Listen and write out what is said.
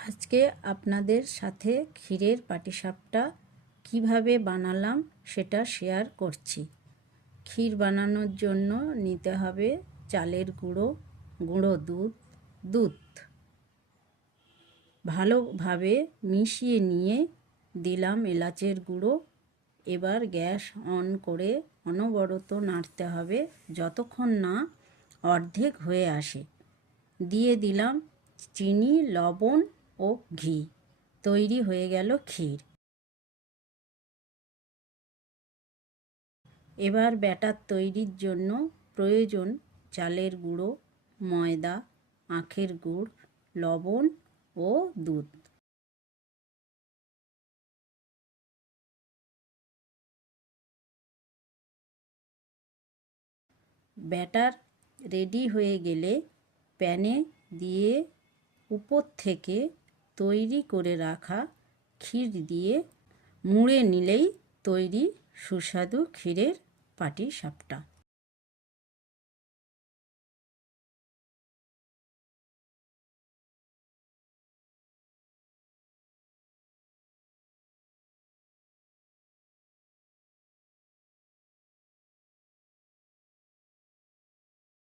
আজকে আপনাদের সাথে ক্ষীরের পাটিসাপটা কিভাবে বানালাম সেটা শেয়ার করছি। ক্ষীর বানানোর জন্য নিতে হবে চালের গুঁড়ো, গুঁড়ো দুধ ভালোভাবে মিশিয়ে নিয়ে দিলাম এলাচের গুঁড়ো। এবার গ্যাস অন করে অনবরত নাড়তে হবে যতক্ষণ না অর্ধেক হয়ে আসে। দিয়ে দিলাম চিনি, লবণ ও ঘি। তৈরি হয়ে গেল ক্ষীর। এবার ব্যাটার তৈরির জন্য প্রয়োজন চালের গুঁড়ো, ময়দা, আখের গুড়, লবণ ও দুধ। ব্যাটার রেডি হয়ে গেলে প্যানে দিয়ে উপর থেকে তৈরি করে রাখা ক্ষীর দিয়ে মুড়ে নিলেই তৈরি সুস্বাদু ক্ষীরের পাটিসাপটা।